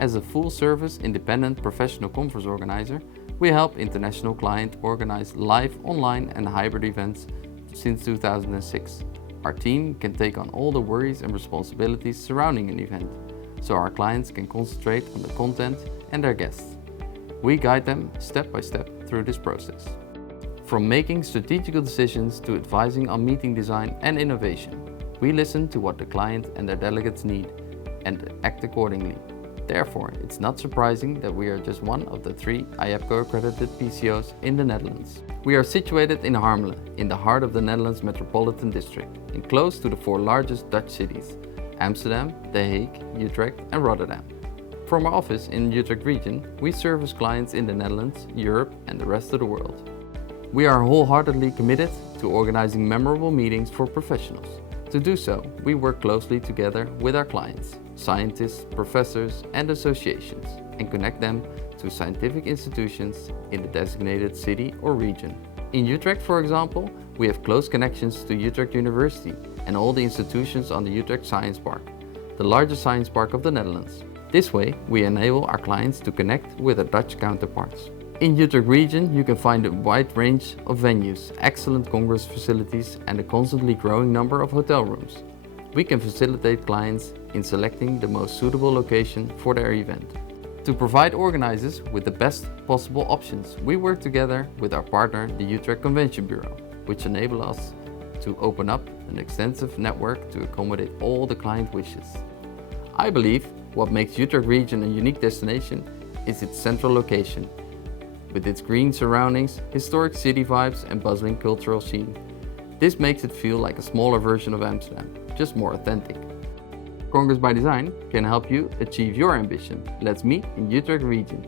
As a full-service independent professional conference organizer, we help international clients organize live, online and hybrid events since 2006. Our team can take on all the worries and responsibilities surrounding an event, so our clients can concentrate on the content and their guests. We guide them step by step through this process. From making strategical decisions to advising on meeting design and innovation, we listen to what the client and their delegates need and act accordingly. Therefore, it's not surprising that we are just one of the 3 IAPCO accredited PCOs in the Netherlands. We are situated in Harmelen, in the heart of the Netherlands metropolitan district, and close to the 4 largest Dutch cities: Amsterdam, The Hague, Utrecht and Rotterdam. From our office in Utrecht Region, we service clients in the Netherlands, Europe and the rest of the world. We are wholeheartedly committed to organizing memorable meetings for professionals. To do so, we work closely together with our clients, scientists, professors and associations, and connect them to scientific institutions in the designated city or region. In Utrecht, for example, we have close connections to Utrecht University and all the institutions on the Utrecht Science Park, the largest science park of the Netherlands. This way, we enable our clients to connect with their Dutch counterparts. In Utrecht Region, you can find a wide range of venues, excellent congress facilities and a constantly growing number of hotel rooms. We can facilitate clients in selecting the most suitable location for their event. To provide organizers with the best possible options, we work together with our partner, the Utrecht Convention Bureau, which enable us to open up an extensive network to accommodate all the client wishes. I believe what makes Utrecht Region a unique destination is its central location. With its green surroundings, historic city vibes and bustling cultural scene. This makes it feel like a smaller version of Amsterdam, just more authentic. Congress by Design can help you achieve your ambition. Let's meet in Utrecht Region.